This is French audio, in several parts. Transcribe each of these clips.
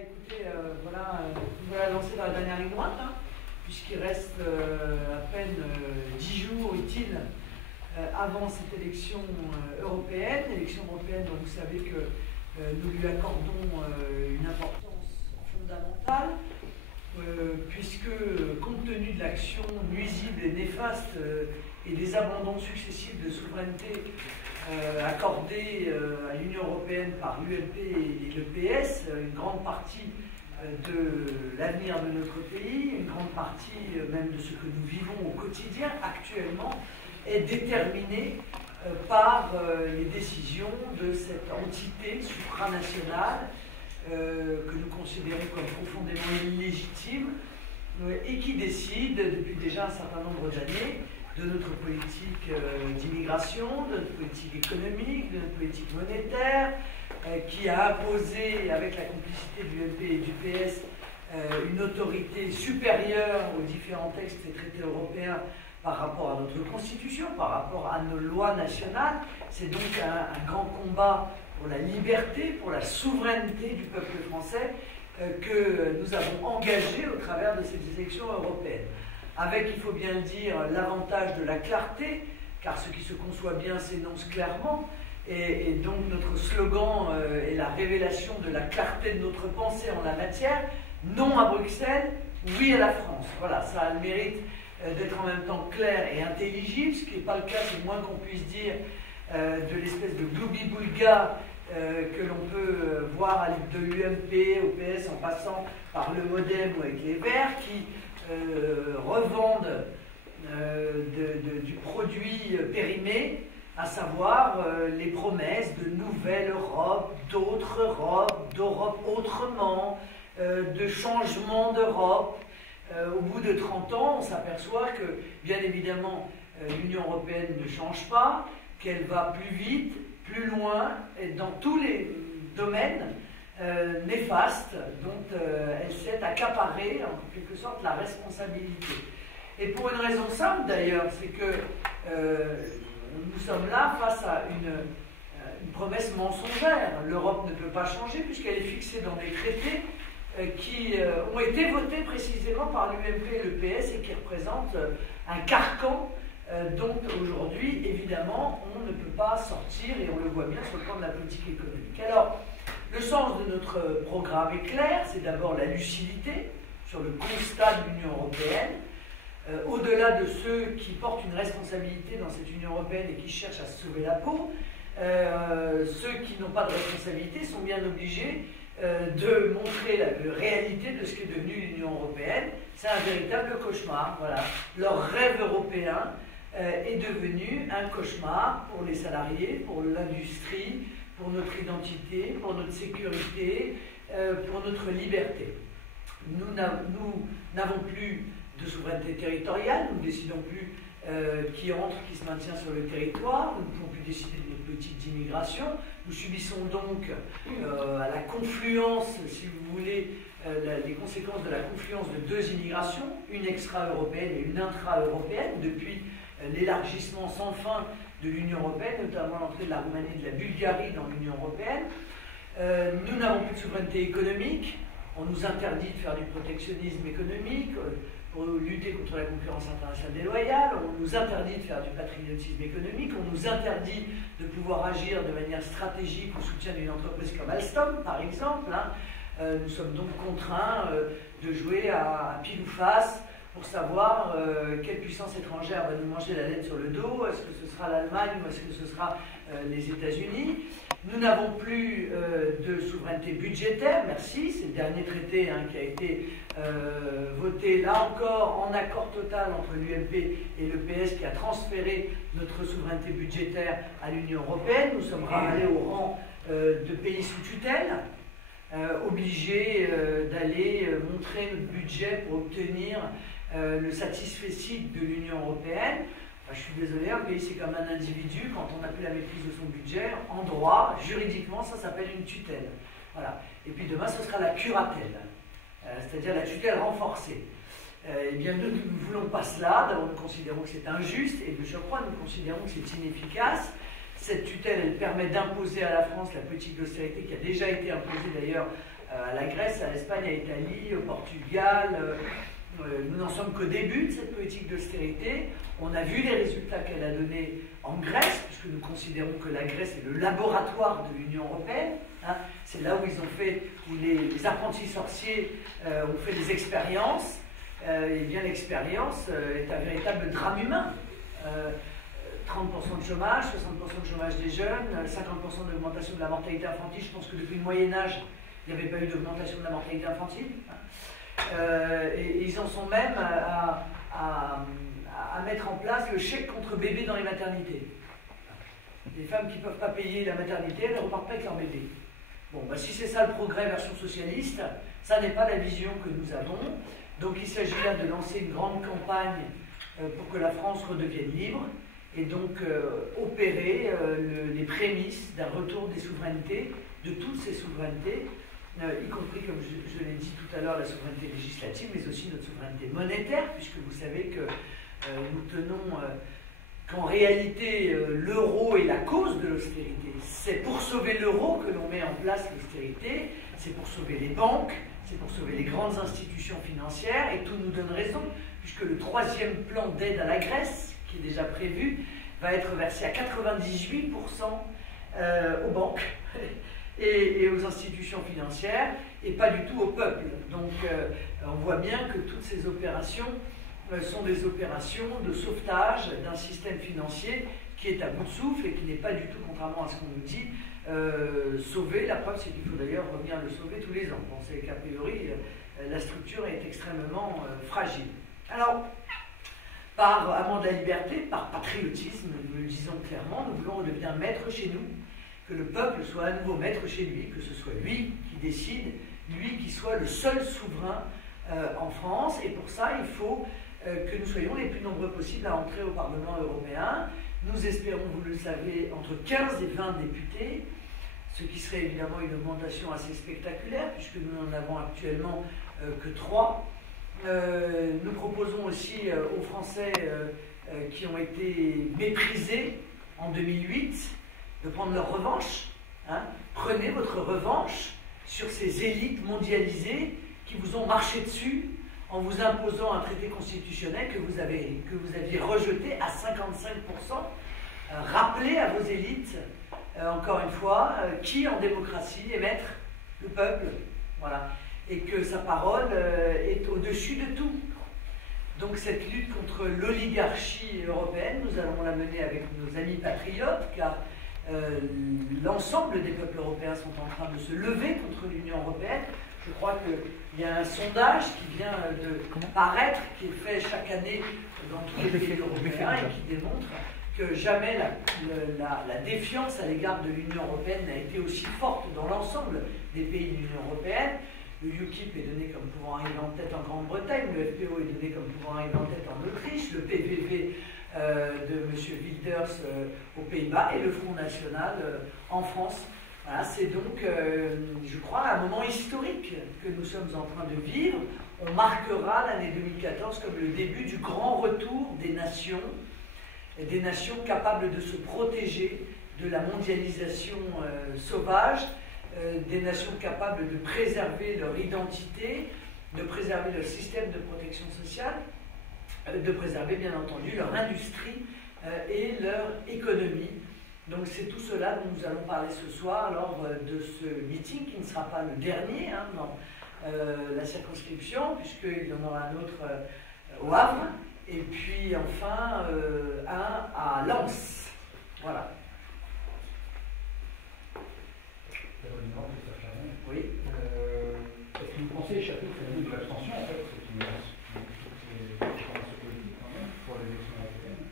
Écoutez, voilà lancé dans la dernière ligne droite, hein, puisqu'il reste à peine 10 jours utiles avant cette élection européenne. L'élection européenne dont vous savez que nous lui accordons une importance fondamentale, puisque compte tenu de l'action nuisible et néfaste et des abandons successifs de souveraineté accordés à l'Union européenne par l'UMP et le PS, une grande partie de l'avenir de notre pays, une grande partie même de ce que nous vivons au quotidien actuellement, est déterminée par les décisions de cette entité supranationale que nous considérons comme profondément illégitime et qui décide depuis déjà un certain nombre d'années de notre politique d'immigration, de notre politique économique, de notre politique monétaire, qui a imposé, avec la complicité de l'UMP et du PS, une autorité supérieure aux différents textes et traités européens par rapport à notre Constitution, par rapport à nos lois nationales. C'est donc un grand combat pour la liberté, pour la souveraineté du peuple français que nous avons engagé au travers de ces élections européennes. Avec, il faut bien le dire, l'avantage de la clarté, car ce qui se conçoit bien s'énonce clairement, et donc notre slogan est la révélation de la clarté de notre pensée en la matière, non à Bruxelles, oui à la France. Voilà, ça a le mérite d'être en même temps clair et intelligible, ce qui n'est pas le cas, c'est le moins qu'on puisse dire, de l'espèce de gloubi-boulga que l'on peut voir de l'UMP au PS en passant par le Modem ou avec les Verts, qui revendent du produit périmé, à savoir les promesses de nouvelle Europe, d'autres Europe, d'Europe autrement, de changement d'Europe. Au bout de 30 ans, on s'aperçoit que, bien évidemment, l'Union européenne ne change pas, qu'elle va plus vite, plus loin, et dans tous les domaines néfastes dont elle s'est accaparée, en quelque sorte, la responsabilité. Et pour une raison simple, d'ailleurs, c'est que nous sommes là face à une promesse mensongère. L'Europe ne peut pas changer puisqu'elle est fixée dans des traités qui ont été votés précisément par l'UMP et le PS et qui représentent un carcan dont aujourd'hui, évidemment, on ne peut pas sortir, et on le voit bien sur le plan de la politique économique. Alors, le sens de notre programme est clair, c'est d'abord la lucidité sur le constat de l'Union européenne, au-delà de ceux qui portent une responsabilité dans cette Union européenne et qui cherchent à se sauver la peau, ceux qui n'ont pas de responsabilité sont bien obligés de montrer la réalité de ce qu'est devenu l'Union européenne. C'est un véritable cauchemar. Voilà. Leur rêve européen est devenu un cauchemar pour les salariés, pour l'industrie, pour notre identité, pour notre sécurité, pour notre liberté. Nous n'avons plus de souveraineté territoriale, nous ne décidons plus qui entre, qui se maintient sur le territoire, nous ne pouvons plus décider de notre politique d'immigration. Nous subissons donc à la confluence, si vous voulez, les conséquences de la confluence de deux immigrations, une extra-européenne et une intra-européenne, depuis l'élargissement sans fin de l'Union européenne, notamment l'entrée de la Roumanie et de la Bulgarie dans l'Union européenne. Nous n'avons plus de souveraineté économique, on nous interdit de faire du protectionnisme économique pour lutter contre la concurrence internationale déloyale, on nous interdit de faire du patriotisme économique, on nous interdit de pouvoir agir de manière stratégique au soutien d'une entreprise comme Alstom, par exemple. Nous sommes donc contraints de jouer à pile ou face pour savoir quelle puissance étrangère va nous manger la laine sur le dos. Est-ce que ce sera l'Allemagne ou est-ce que ce sera les États-Unis? Nous n'avons plus de souveraineté budgétaire, merci, c'est le dernier traité qui a été voté, là encore, en accord total entre l'UMP et le PS, qui a transféré notre souveraineté budgétaire à l'Union européenne. Nous sommes ramenés au rang de pays sous tutelle, obligés d'aller montrer notre budget pour obtenir le satisfecit de l'Union européenne. Je suis désolé, un pays c'est comme un individu, quand on n'a plus la maîtrise de son budget, en droit, juridiquement, ça s'appelle une tutelle. Voilà. Et puis demain, ce sera la curatelle, c'est-à-dire la tutelle renforcée. Eh bien, nous ne voulons pas cela, d'abord nous considérons que c'est injuste, et de surcroît, nous considérons que c'est inefficace. Cette tutelle, elle permet d'imposer à la France la politique d'austérité qui a déjà été imposée d'ailleurs à la Grèce, à l'Espagne, à l'Italie, au Portugal. Nous n'en sommes qu'au début de cette politique d'austérité. On a vu les résultats qu'elle a donnés en Grèce, puisque nous considérons que la Grèce est le laboratoire de l'Union européenne. Hein. C'est là où ils ont fait, où les apprentis sorciers ont fait des expériences. Et bien l'expérience est un véritable drame humain. 30% de chômage, 60% de chômage des jeunes, 50% d'augmentation de la mortalité infantile. Je pense que depuis le Moyen-Âge, il n'y avait pas eu d'augmentation de la mortalité infantile. Et ils en sont même à mettre en place le chèque contre bébé dans les maternités. Les femmes qui ne peuvent pas payer la maternité, elles ne repartent pas avec leur bébé. Bon, bah, si c'est ça le progrès version socialiste, ça n'est pas la vision que nous avons. Donc il s'agit là de lancer une grande campagne pour que la France redevienne libre et donc opérer les prémices d'un retour des souverainetés, de toutes ces souverainetés, y compris, comme je l'ai dit tout à l'heure, la souveraineté législative, mais aussi notre souveraineté monétaire, puisque vous savez que nous tenons qu'en réalité, l'euro est la cause de l'austérité. C'est pour sauver l'euro que l'on met en place l'austérité, c'est pour sauver les banques, c'est pour sauver les grandes institutions financières, et tout nous donne raison, puisque le 3e plan d'aide à la Grèce, qui est déjà prévu, va être versé à 98% aux banques et aux institutions financières, et pas du tout au peuple. Donc on voit bien que toutes ces opérations sont des opérations de sauvetage d'un système financier qui est à bout de souffle et qui n'est pas du tout, contrairement à ce qu'on nous dit, sauvé. La preuve, c'est qu'il faut d'ailleurs revenir le sauver tous les ans. Bon, c'est qu'a priori, la structure est extrêmement fragile. Alors, par amant de la liberté, par patriotisme, nous le disons clairement, nous voulons redevenir maître chez nous, que le peuple soit à nouveau maître chez lui, que ce soit lui qui décide, lui qui soit le seul souverain en France. Et pour ça, il faut que nous soyons les plus nombreux possibles à entrer au Parlement européen. Nous espérons, vous le savez, entre 15 et 20 députés, ce qui serait évidemment une augmentation assez spectaculaire, puisque nous n'en avons actuellement que 3. Nous proposons aussi aux Français qui ont été méprisés en 2008 de prendre leur revanche. Hein. Prenez votre revanche sur ces élites mondialisées qui vous ont marché dessus en vous imposant un traité constitutionnel que vous aviez rejeté à 55%. Rappelez à vos élites, encore une fois, qui en démocratie est maître? Le peuple. Voilà. Et que sa parole est au-dessus de tout. Donc cette lutte contre l'oligarchie européenne, nous allons la mener avec nos amis patriotes, car l'ensemble des peuples européens sont en train de se lever contre l'Union européenne. Je crois qu'il y a un sondage qui vient de paraître, qui est fait chaque année dans tous les pays européens et qui démontre que jamais la défiance à l'égard de l'Union européenne n'a été aussi forte dans l'ensemble des pays de l'Union européenne. Le UKIP est donné comme pouvant arriver en tête en Grande-Bretagne, le FPO est donné comme pouvant arriver en tête en Autriche, le PVV de M. Wilders aux Pays-Bas et le Front National en France. Voilà, c'est donc, je crois, un moment historique que nous sommes en train de vivre. On marquera l'année 2014 comme le début du grand retour des nations capables de se protéger de la mondialisation sauvage, des nations capables de préserver leur identité, de préserver leur système de protection sociale, de préserver bien entendu leur industrie et leur économie. Donc c'est tout cela dont nous allons parler ce soir lors de ce meeting qui ne sera pas le dernier dans la circonscription, puisqu'il y en aura un autre au Havre, et puis enfin un à Lens. Voilà. Oui. Est-ce que vous pensez échapper au phénomène de l'abstention, en fait, c'est une politique quand même pour l'élection européenne?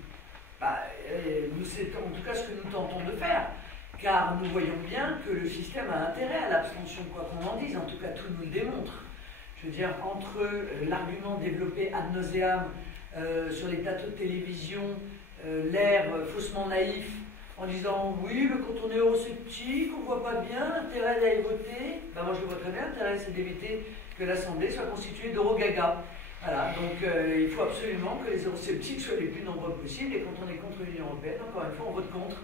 C'est en tout cas ce que nous tentons de faire, car nous voyons bien que le système a intérêt à l'abstention, quoi qu'on en dise, en tout cas tout nous le démontre. Je veux dire, entre l'argument développé ad nauseam sur les plateaux de télévision, l'air faussement naïf, en disant oui, mais quand on est eurosceptique, on ne voit pas bien l'intérêt d'aller voter. Ben moi je le vois très bien, l'intérêt c'est d'éviter que l'Assemblée soit constituée d'eurogagas. Voilà, donc il faut absolument que les eurosceptiques soient les plus nombreux possibles, et quand on est contre l'Union européenne, encore une fois, on vote contre.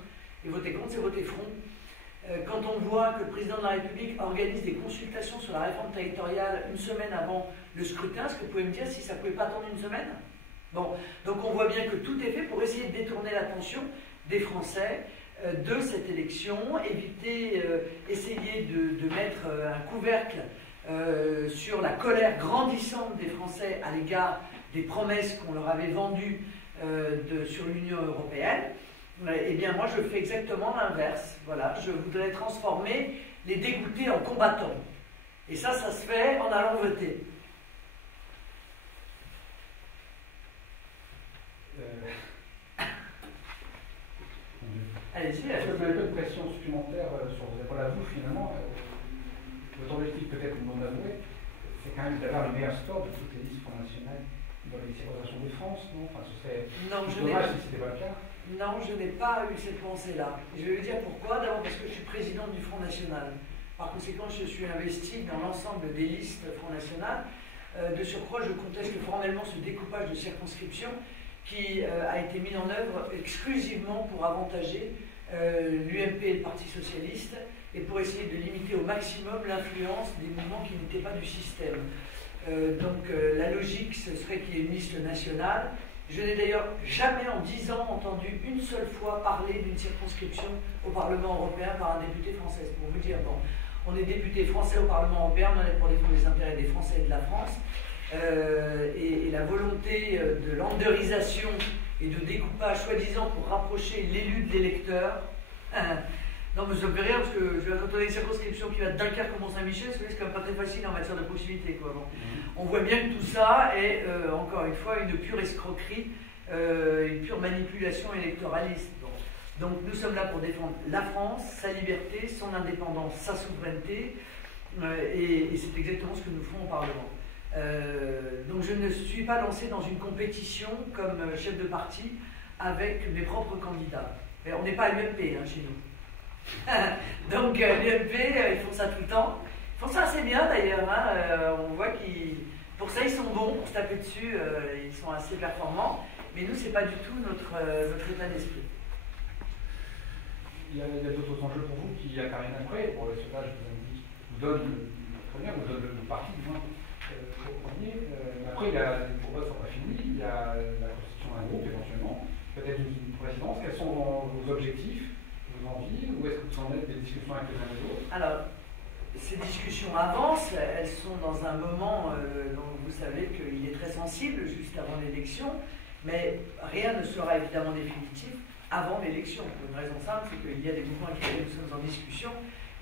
Et voter contre, c'est voter front. quand on voit que le président de la République organise des consultations sur la réforme territoriale une semaine avant le scrutin, est-ce que vous pouvez me dire si ça ne pouvait pas attendre une semaine? Bon, donc on voit bien que tout est fait pour essayer de détourner l'attention des Français de cette élection, essayer de mettre un couvercle sur la colère grandissante des Français à l'égard des promesses qu'on leur avait vendues sur l'Union européenne. Eh bien, moi, je fais exactement l'inverse. Voilà, je voudrais transformer les dégoûtés en combattants. Et ça se fait en allant voter. Allez-y. Est-ce que vous avez un peu de pression supplémentaire sur vos épaules à vous, finalement? Votre objectif, peut-être non avoué, c'est quand même d'avoir le meilleur score de toutes les listes nationales dans les circonscriptions de France, non? Enfin, ce serait dommage si ce n'était pas le cas. Non, je n'ai pas eu cette pensée-là. Je vais vous dire pourquoi. D'abord parce que je suis présidente du Front National. Par conséquent, je suis investi dans l'ensemble des listes Front National. De surcroît, je conteste formellement ce découpage de circonscriptions qui a été mis en œuvre exclusivement pour avantager l'UMP et le Parti Socialiste et pour essayer de limiter au maximum l'influence des mouvements qui n'étaient pas du système. La logique, ce serait qu'il y ait une liste nationale. Je n'ai d'ailleurs jamais en 10 ans entendu une seule fois parler d'une circonscription au Parlement européen par un député français. Pour vous dire, bon, on est député français au Parlement européen, on est pour défendre les intérêts des Français et de la France. Et la volonté de landerisation et de découpage, soi-disant pour rapprocher l'élu de l'électeur. Non, mais ça me fait rire parce que je vais entendre une circonscription qui va de Dunkerque au Mont-Saint-Michel, c'est quand même pas très facile en matière de proximité, quoi. Bon. On voit bien que tout ça est, encore une fois, une pure escroquerie, une pure manipulation électoraliste. Bon. Donc nous sommes là pour défendre la France, sa liberté, son indépendance, sa souveraineté, et c'est exactement ce que nous ferons au Parlement. Donc je ne suis pas lancé dans une compétition comme chef de parti avec mes propres candidats. Mais on n'est pas l'UMP chez nous. Donc l'UMP, ils font ça tout le temps. Ils font ça assez bien d'ailleurs. On voit qu'ils, pour ça, ils sont bons pour se taper dessus. Ils sont assez performants. Mais nous, c'est pas du tout notre état d'esprit. Il y a d'autres enjeux pour vous qui interviennent après. Pour le sondage, vous donne le parti du moins. Après, le combat ne sera pas fini. Il y a la constitution d'un groupe éventuellement, peut-être une présidence. Quels sont vos objectifs, vos envies? Où est-ce que vous en êtes des discussions avec les uns et les autres? Alors, ces discussions avancent. Elles sont dans un moment dont vous savez qu'il est très sensible, juste avant l'élection. Mais rien ne sera évidemment définitif avant l'élection. Pour une raison simple, c'est qu'il y a des mouvements avec lesquels nous sommes en discussion.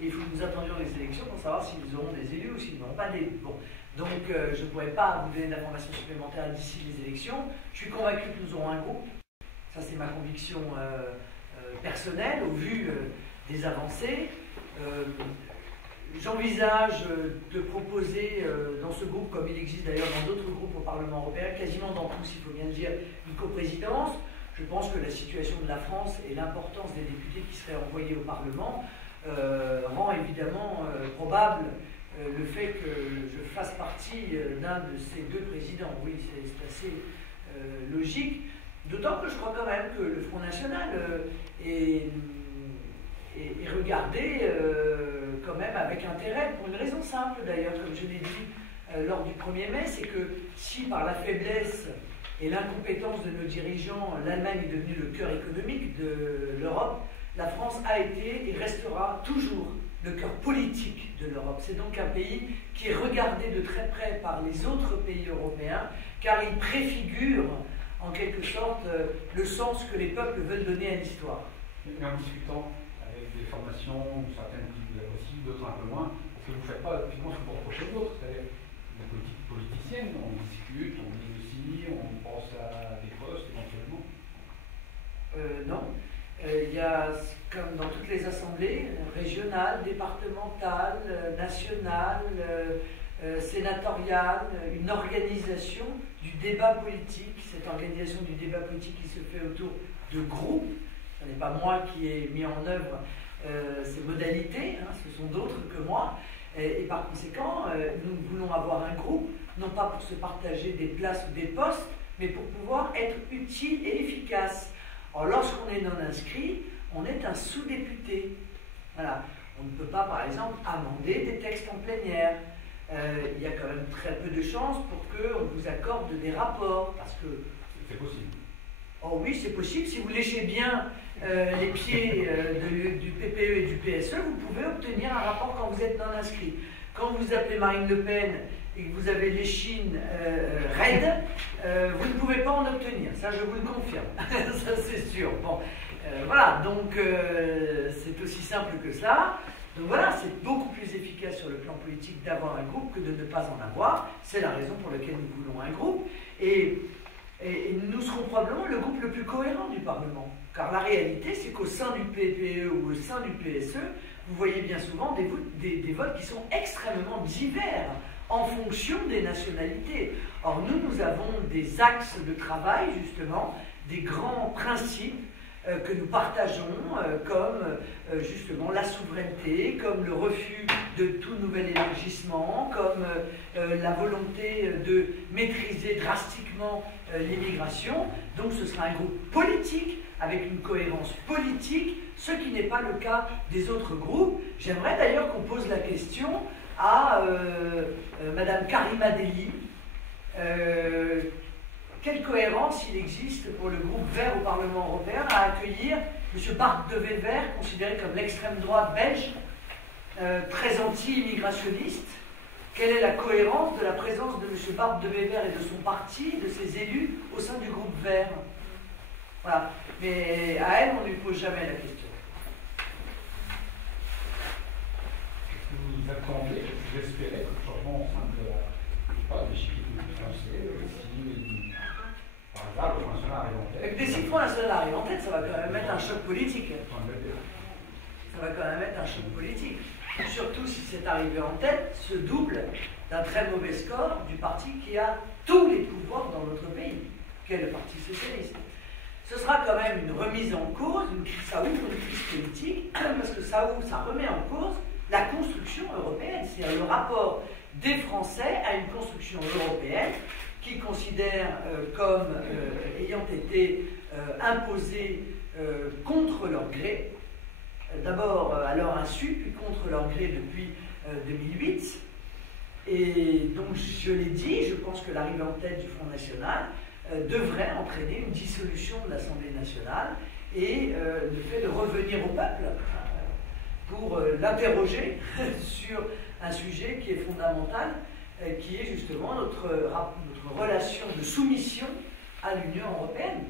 Et il faut que nous attendions les élections pour savoir s'ils auront des élus ou s'ils n'auront pas d'élus. Bon. Donc je ne pourrais pas vous donner d'informations supplémentaires d'ici les élections. Je suis convaincu que nous aurons un groupe. Ça, c'est ma conviction personnelle au vu des avancées. J'envisage de proposer dans ce groupe, comme il existe d'ailleurs dans d'autres groupes au Parlement européen, quasiment dans tous, il faut bien le dire, une coprésidence. Je pense que la situation de la France et l'importance des députés qui seraient envoyés au Parlement rend évidemment probable le fait que je fasse partie d'un de ces deux présidents. Oui, c'est assez logique. D'autant que je crois quand même que le Front National est regardé quand même avec intérêt, pour une raison simple d'ailleurs, comme je l'ai dit lors du 1er mai, c'est que si par la faiblesse et l'incompétence de nos dirigeants, l'Allemagne est devenue le cœur économique de l'Europe, la France a été et restera toujours le cœur politique de l'Europe. C'est donc un pays qui est regardé de très près par les autres pays européens, car il préfigure en quelque sorte le sens que les peuples veulent donner à l'histoire. Mais en discutant avec des formations, certaines qui vous apprécient, d'autres un peu moins, est-ce que vous ne faites pas finalement ce que vous reprochez aux autres? C'est-à-dire la politique politicienne, on discute, on négocie, on pense à des postes éventuellement. Non. Il y a, comme dans toutes les assemblées, régionales, départementales, nationales, sénatoriales, une organisation du débat politique. Cette organisation du débat politique qui se fait autour de groupes. Ce n'est pas moi qui ai mis en œuvre ces modalités, ce sont d'autres que moi. Et par conséquent, nous voulons avoir un groupe, non pas pour se partager des places ou des postes, mais pour pouvoir être utile et efficace. Alors, lorsqu'on est non inscrit, on est un sous-député. Voilà. On ne peut pas, par exemple, amender des textes en plénière. Il y a quand même très peu de chances pour qu'on vous accorde des rapports, parce que... C'est possible. Oh oui, c'est possible. Si vous léchez bien les pieds du PPE et du PSE, vous pouvez obtenir un rapport quand vous êtes non inscrit. Quand vous appelez Marine Le Pen et que vous avez l'échine raide, vous ne pouvez pas en obtenir. Ça, je vous le confirme. Ça, c'est sûr. Bon, voilà. Donc, c'est aussi simple que ça. Donc voilà, c'est beaucoup plus efficace sur le plan politique d'avoir un groupe que de ne pas en avoir. C'est la raison pour laquelle nous voulons un groupe. Et nous serons probablement le groupe le plus cohérent du Parlement. Car la réalité, c'est qu'au sein du PPE ou au sein du PSE, vous voyez bien souvent des votes qui sont extrêmement divers en fonction des nationalités. Or, nous avons des axes de travail, justement, des grands principes que nous partageons, comme justement la souveraineté, comme le refus de tout nouvel élargissement, comme la volonté de maîtriser drastiquement l'immigration. Donc ce sera un groupe politique, avec une cohérence politique, ce qui n'est pas le cas des autres groupes. J'aimerais d'ailleurs qu'on pose la question à Madame Karima Delli. Quelle cohérence il existe pour le groupe Vert au Parlement européen à accueillir M. Bart de Wever, considéré comme l'extrême droite belge, très anti-immigrationniste? Quelle est la cohérence de la présence de M. Bart de Wever et de son parti, de ses élus, au sein du groupe Vert? Voilà. Mais à elle, on ne lui pose jamais la question. Vous attendez, vous espérez que le changement au sein de l'échiquier financier, si par hasard le Front National arrive en tête. Dès si le Front National arrive en tête, ça va quand même mettre un choc politique. Ça va quand même mettre un choc politique. Surtout si cette arrivée en tête se double d'un très mauvais score du parti qui a tous les pouvoirs dans notre pays, qui est le Parti Socialiste. Ce sera quand même une remise en cause, ça ouvre une crise politique, parce que ça remet en cause la construction européenne, c'est-à-dire le rapport des Français à une construction européenne qu'ils considèrent comme ayant été imposée contre leur gré, d'abord à leur insu, puis contre leur gré depuis 2008. Et donc, je l'ai dit, je pense que l'arrivée en tête du Front National devrait entraîner une dissolution de l'Assemblée nationale et le fait de revenir au peuple pour l'interroger sur un sujet qui est fondamental, qui est justement notre relation de soumission à l'Union européenne.